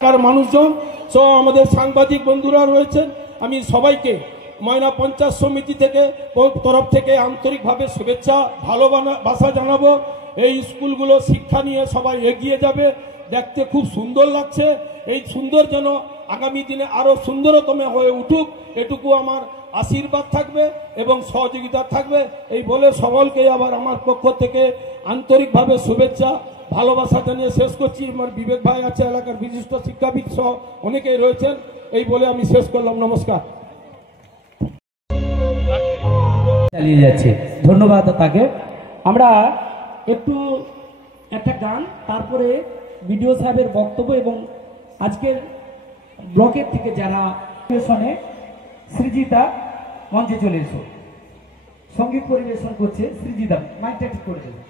মানুষজন সহ আমাদের সাংবাদিক বন্ধুরা রয়েছেন, আমি সবাইকে ময়না পঞ্চায়েত সমিতি থেকে তরফ থেকে আন্তরিকভাবে শুভেচ্ছা ভালোবাসা জানাবো। এই স্কুলগুলো শিক্ষা নিয়ে সবাই এগিয়ে যাবে, দেখতে খুব সুন্দর লাগছে। এই সুন্দর যেন আগামী দিনে আরও সুন্দরতম হয়ে উঠুক, এটুকু আমার আশীর্বাদ থাকবে এবং সহযোগিতা থাকবে। এই বলে সকলকে আবার আমার পক্ষ থেকে আন্তরিকভাবে শুভেচ্ছা ভালোবাসা জানিয়ে শেষ করছি। আমার বিবেক ভাই আছে, এলাকার বিশিষ্ট শিক্ষাবিদ সহ অনেকেই রয়েছেন, এই বলে আমি শেষ করলাম। নমস্কার। চালিয়ে যাচ্ছে, ধন্যবাদ তাকে। আমরা একটু একটা গান, তারপরে বিডিও সাহেবের বক্তব্য এবং আজকের ব্লকের থেকে যারা পরিবেশনে সৃজিতা মঞ্চে চলে এসো, সঙ্গীত পরিবেশন করছে সৃজিতা, মাইকটা ঠিক করে দেবে।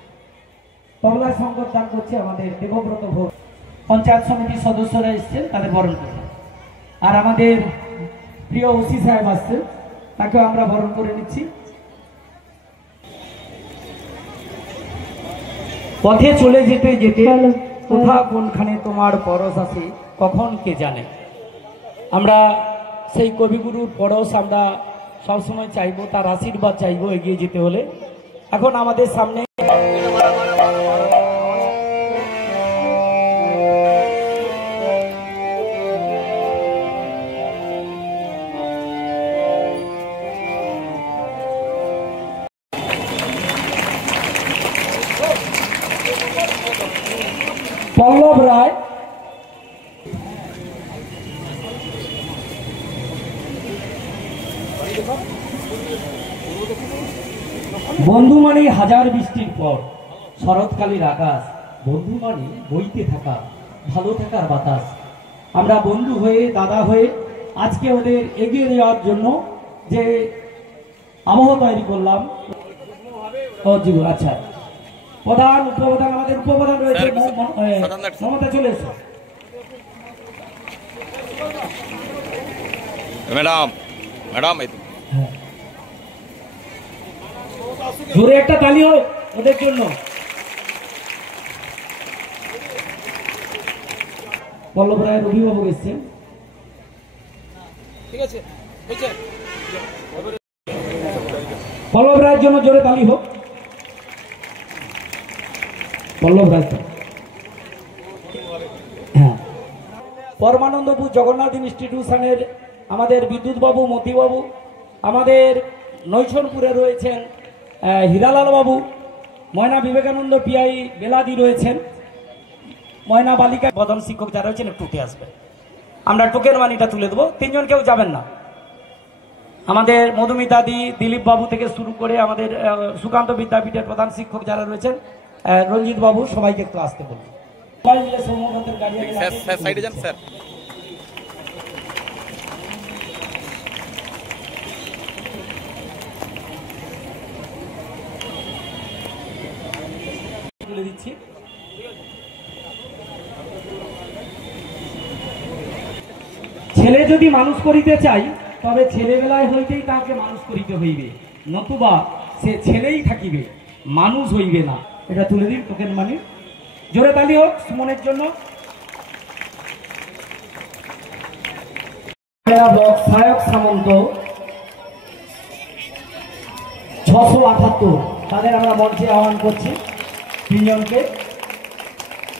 তবলা সংকট দান করছে আমাদের দেবব্রত ঘোষ, পঞ্চায়েত সমিতির সদস্যরা এসছেন, তাদের বরণ করছে। আর আমাদের প্রিয় ওসি সাহেব আসছেন, তাকেও আমরা বরণ করে নিচ্ছি। পথে চলে যেতে যেতে কোথা কোনখানে তোমার পরশ আসে কখন কে জানে। আমরা সেই কবিগুরুর পরশ আমরা সবসময় চাইবো, তার আশীর্বাদ চাইবো এগিয়ে যেতে হলে। এখন আমাদের সামনে পল্লব রায়, বন্ধুমানি হাজার বৃষ্টির পর শরৎকালীর আকাশ, বন্ধুমানি বইতে থাকা ভালো থাকার বাতাস। আমরা বন্ধু হয়ে, দাদা হয়ে আজকে ওদের এগিয়ে যাওয়ার জন্য যে আবহ তৈরি করলাম। আচ্ছা, প্রধান উপপ্রধান, আমাদের উপপ্রধান রয়েছে মমতা, চলে এসো ম্যাডাম। ম্যাডাম জোরে একটা তালি হোক ওদের জন্য। পল্লব রায়ের অভিভাবক এসছেন, ঠিক আছে। পল্লব রায়ের জন্য জোরে তালি হোক। পল্লব রায়, হ্যাঁ, পরমানন্দপুর জগন্নাথ ইনস্টিটিউশনের আমাদের বিদ্যুৎ বাবু, মতিবাবু, আমাদের নৈশনপুরে রয়েছেন হীরালাল বাবু, ময়না বিবেকানন্দ পিআই বেলাদি রয়েছেন, ময়না বালিকা প্রধান শিক্ষক যারা রয়েছেন একটু উঠে আসবে। আমরা টোকেন মানিটা তুলে দেবো, তিনজন কেউ যাবেন না। আমাদের মধুমিতাদি, দিলীপ বাবু থেকে শুরু করে আমাদের সুকান্ত বিদ্যাপীঠের প্রধান শিক্ষক যারা রয়েছেন, রঞ্জিত বাবু, সবাইকে একটু আসতে বলুন। সবাই মিলে সৌম্যকান্তের গাড়ি সাইডে যান স্যার। তুলে দিচ্ছি। ছেলে যদি মানুষ করিতে চাই, তবে ছেলেবেলায় হইতেই তাকে মানুষ করিতে হইবে, নতুবা সে ছেলেই থাকিবে, মানুষ হইবে না। এটা তুলে দিন টোকেন মানি। জোরে তালি হোক সুমনের জন্য। সায়ক সামন্ত 678, তাদের আমরা মঞ্চে আহ্বান করছি তিনজনকে।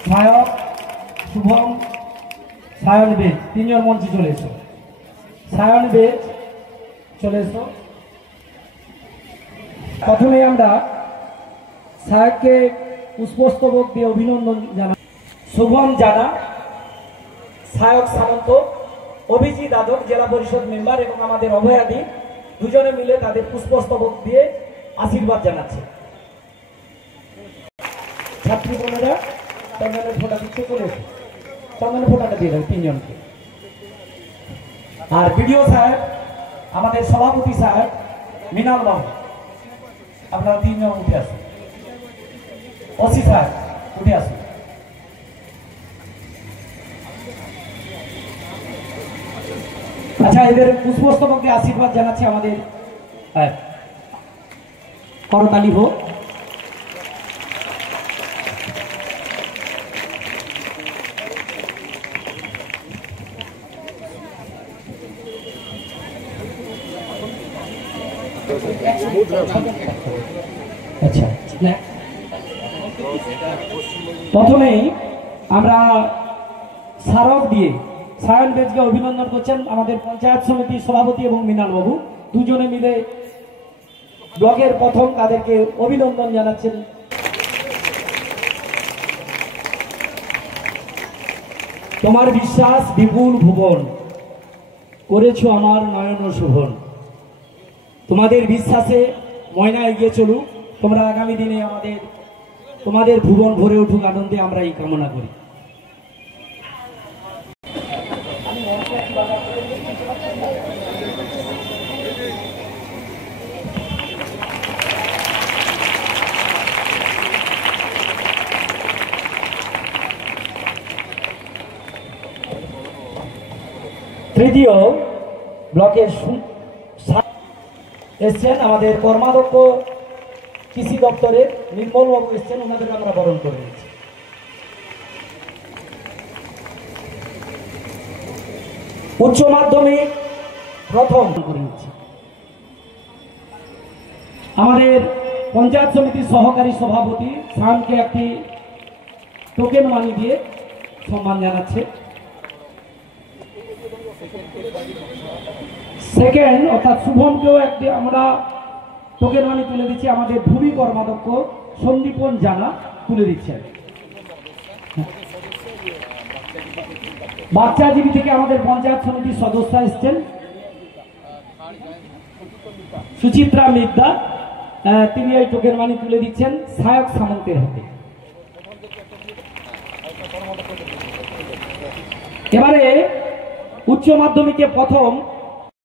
সায়ক, শুভম, সায়ন বেদ, তিনজন মঞ্চে চলে এসো। সায়ন বেদ চলে এসো। প্রথমে আমরা সায়ককে পুষ্পস্তবক দিয়ে অভিনন্দন জানাই। শুভম জানা, সায়ক সামন্ত, অভিজিৎ আদক জেলা পরিষদ মেম্বার এবং আমাদের অভয়াদি দুজনে মিলে তাদের পুষ্পস্তবক দিয়ে আশীর্বাদ জানাচ্ছে। ছাত্রী বোনেরা চন্দনের ফোঁটা দিচ্ছে, চলে এসো, চন্দনের ফোঁটাটা দিয়ে দেন তিনজনকে। আর বিডিও সাহেব, আমাদের সভাপতি সাহেব মৃণাল বাবু, আপনারা তিনজন উঠে আসুন। ওসি সাহেব উঠে আসুন। আচ্ছা, এদের পুষ্পস্তবক দিয়ে আশীর্বাদ জানাচ্ছে আমাদের করতালি হোক। আচ্ছা, প্রথমেই আমরা স্মারক দিয়ে সায়ন বেজকে অভিনন্দন করছেন আমাদের পঞ্চায়েত সমিতির সভাপতি এবং মৃণাল বাবু দুজনে মিলে ব্লকের প্রথম তাদেরকে অভিনন্দন জানাচ্ছেন। তোমার বিশ্বাস বিপুল ভুবন, করেছো আমার নয়ন শোভন। তোমাদের বিশ্বাসে ময়না এগিয়ে চলুক, তোমরা আগামী দিনে তোমাদের ভুবন ভরে উঠুক আনন্দে, আমরা এই কামনা করি। তৃতীয় ব্লকের এসছেন আমাদের কর্মাধ্যক্ষ কৃষি দপ্তরের নির্মল বাবু এসছেন, ওনাদের আমরা বরণ করে নিচ্ছি। উচ্চ মাধ্যমিক প্রথম করে নিচ্ছি আমাদের পঞ্চায়েত সমিতির সহকারী সভাপতি শানকে একটি টোকেন মানি দিয়ে সম্মান জানাচ্ছে। সেকেন্ড অর্থাৎ শুভমকেও একটি আমরা টোকেন মানি তুলে দিচ্ছি, আমাদের ভূমি কর্মাধ্যক্ষ সন্দীপন জানা তুলে দিচ্ছেন। বাচ্চাজীবী থেকে আমাদের পঞ্চায়েত সমিতির সদস্য এসছেন সুচিত্রা মিদ্যা, তিনি এই টোকেন মানি তুলে দিচ্ছেন সায়ক সামন্তের হাতে। এবারে উচ্চ মাধ্যমিকে প্রথম